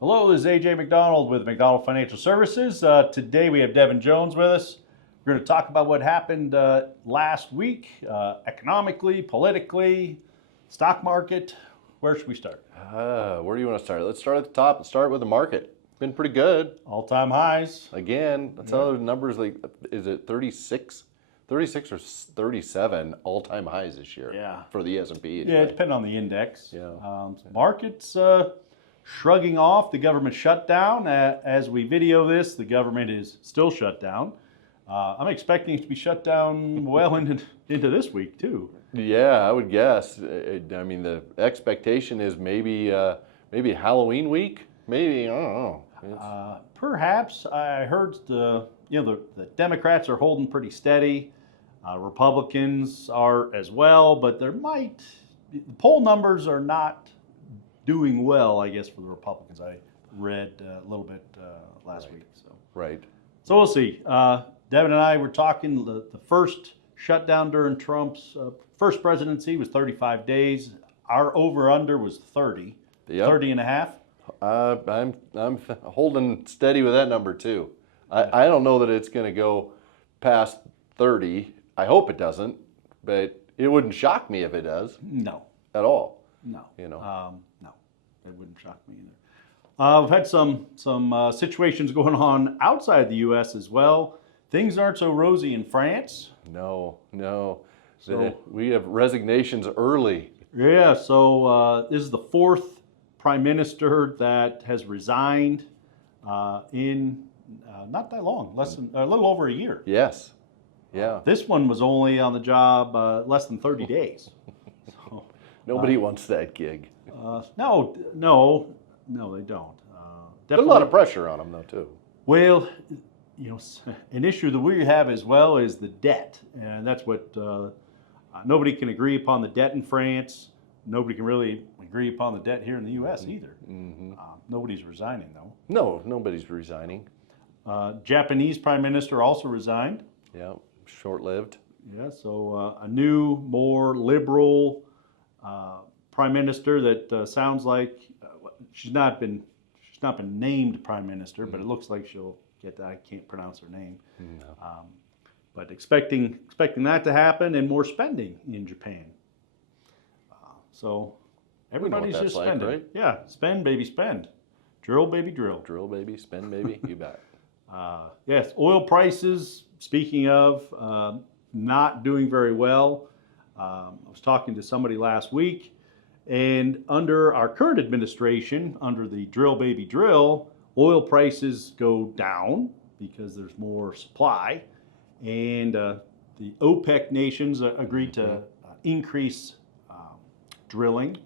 Hello, this is AJ McDonald with McDonald Financial Services. Today we have Devin Jones with us. We're going to talk about what happened last week, economically, politically, stock market. Where should we start? Where do you want to start? Let's start at the top and start with the market. Been pretty good. All-time highs. Again, that's how the numbers, like, is it 36? 36 or 37 all-time highs this year for the S&P. Anyway. Yeah, it depends on the index. Yeah. Markets shrugging off the government shutdown. As we video this, the government is still shut down. I'm expecting it to be shut down well into this week, too. Yeah, I would guess. I mean, the expectation is maybe Halloween week. Maybe, I don't know. Perhaps. I heard the Democrats are holding pretty steady. Republicans are as well, but the poll numbers are not doing well, I guess, for the Republicans. I read a little bit last week. So we'll see. Devin and I were talking. The first shutdown during Trump's first presidency was 35 days. Our over/under was 30, 30 and a half. I'm holding steady with that number too. I don't know that it's going to go past 30. I hope it doesn't, but it wouldn't shock me if it does. No, at all. No, no, it wouldn't shock me either. We've had some situations going on outside the U.S. as well. Things aren't so rosy in France. No. So we have resignations early. Yeah. So this is the fourth prime minister that has resigned in not that long, a little over a year. Yes. Yeah. This one was only on the job less than 30 days. So, nobody wants that gig. No, they don't. There's a lot of pressure on them, though, too. Well, an issue that we have as well is the debt, and that's what nobody can agree upon the debt in France. Nobody can really agree upon the debt here in the U.S. either. Mm-hmm. Nobody's resigning, though. No, nobody's resigning. Japanese prime minister also resigned. Yeah, short-lived. Yeah, so a new, more liberal prime minister that sounds like she's not been named prime minister, but it looks like she'll get that. I can't pronounce her name. No. But expecting that to happen and more spending in Japan. So everybody's just spending. Right? Yeah, spend, baby, spend. Drill, baby, drill. Drill, baby, spend, baby. You bet. Yes, oil prices, speaking of, not doing very well. I was talking to somebody last week, and under our current administration, under the drill, baby, drill, oil prices go down because there's more supply, and the OPEC nations agreed to increase drilling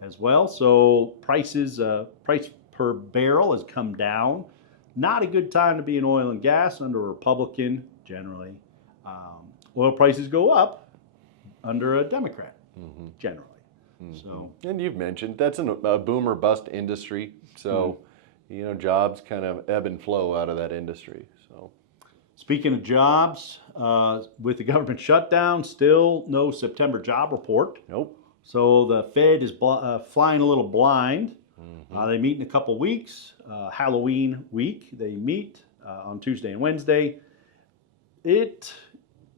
as well. So price per barrel has come down. Not a good time to be in oil and gas under a Republican, generally. Oil prices go up under a Democrat, generally. So, and you've mentioned that's a boom or bust industry. So, jobs kind of ebb and flow out of that industry. So, speaking of jobs, with the government shutdown, still no September job report. Nope. So the Fed is flying a little blind. They meet in a couple weeks. Halloween week, they meet on Tuesday and Wednesday. It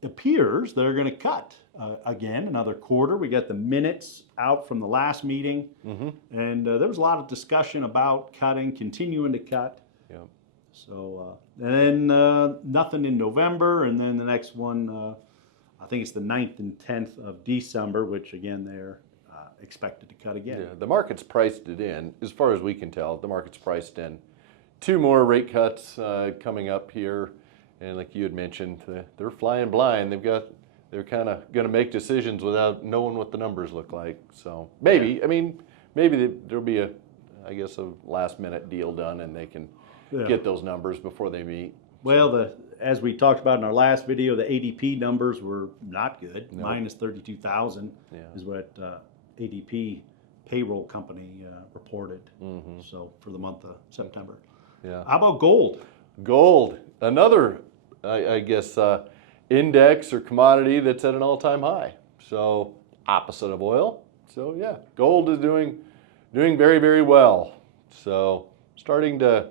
appears they're going to cut again another quarter. We got the minutes out from the last meeting, and there was a lot of discussion about continuing to cut. Yeah. So and then nothing in November, and then the next one, I think it's the 9th and 10th of December, which again they're expected to cut again. Yeah, the market's priced it in, as far as we can tell. The market's priced in 2 more rate cuts coming up here, and like you had mentioned, they're flying blind. They're kind of going to make decisions without knowing what the numbers look like. So maybe, maybe there'll be a last-minute deal done, and they can get those numbers before they meet. Well, as we talked about in our last video, the ADP numbers were not good. Nope. Minus 32,000 is what ADP payroll company reported. So for the month of September. Yeah. How about gold? Gold, another, index or commodity that's at an all-time high. So opposite of oil. So yeah, gold is doing very, very well. So starting to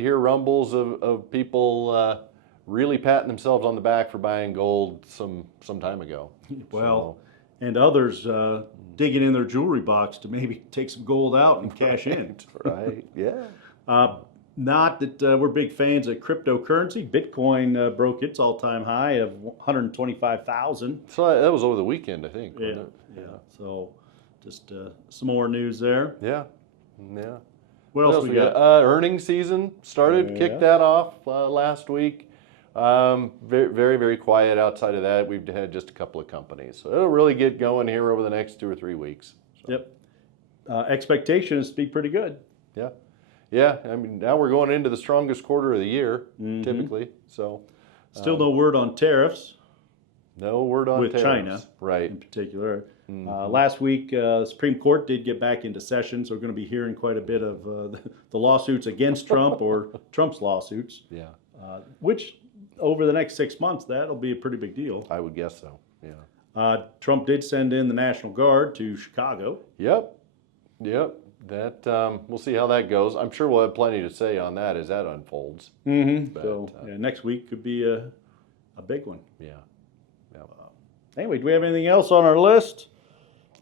hear rumbles of people really patting themselves on the back for buying gold some time ago. Well, and others digging in their jewelry box to maybe take some gold out and cash in. Right, yeah. Not that we're big fans of cryptocurrency. Bitcoin broke its all-time high of 125,000. So that was over the weekend, I think. Yeah, Wasn't it? yeah. So just some more news there. Yeah, yeah. What else we got? Earnings season started, kicked that off last week. Very, very quiet outside of that. We've had just a couple of companies. So it'll really get going here over the next 2 or 3 weeks. So. Yep. Expectation is to be pretty good. Yeah. Yeah. I mean, now we're going into the strongest quarter of the year, typically. So Still no word on tariffs. No word on with tariffs. China, right? In particular. Last week, the Supreme Court did get back into session, so we're going to be hearing quite a bit of the lawsuits against Trump or Trump's lawsuits. Yeah. Which, over the next 6 months, that'll be a pretty big deal. I would guess so. Yeah. Trump did send in the National Guard to Chicago. Yep. That we'll see how that goes. I'm sure we'll have plenty to say on that as that unfolds. But, So next week could be a big one. Yeah. Anyway, do we have anything else on our list?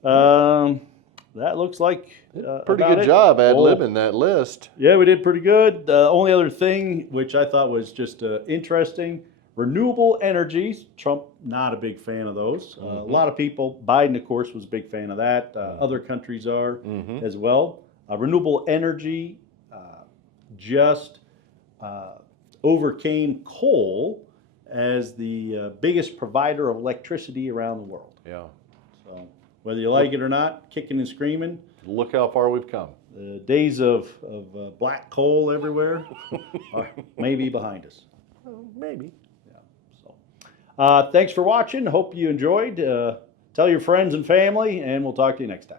That looks like Pretty about good it. job ad-libbing that list. Yeah, we did pretty good. The only other thing, which I thought was just interesting, renewable energies. Trump, not a big fan of those. A lot of people, Biden, of course, was a big fan of that. Other countries are as well. Renewable energy just overcame coal as the biggest provider of electricity around the world. Yeah. So whether you like it or not, kicking and screaming. Look how far we've come. The days of black coal everywhere are maybe behind us. Maybe. Yeah. So, thanks for watching. Hope you enjoyed. Tell your friends and family, and we'll talk to you next time.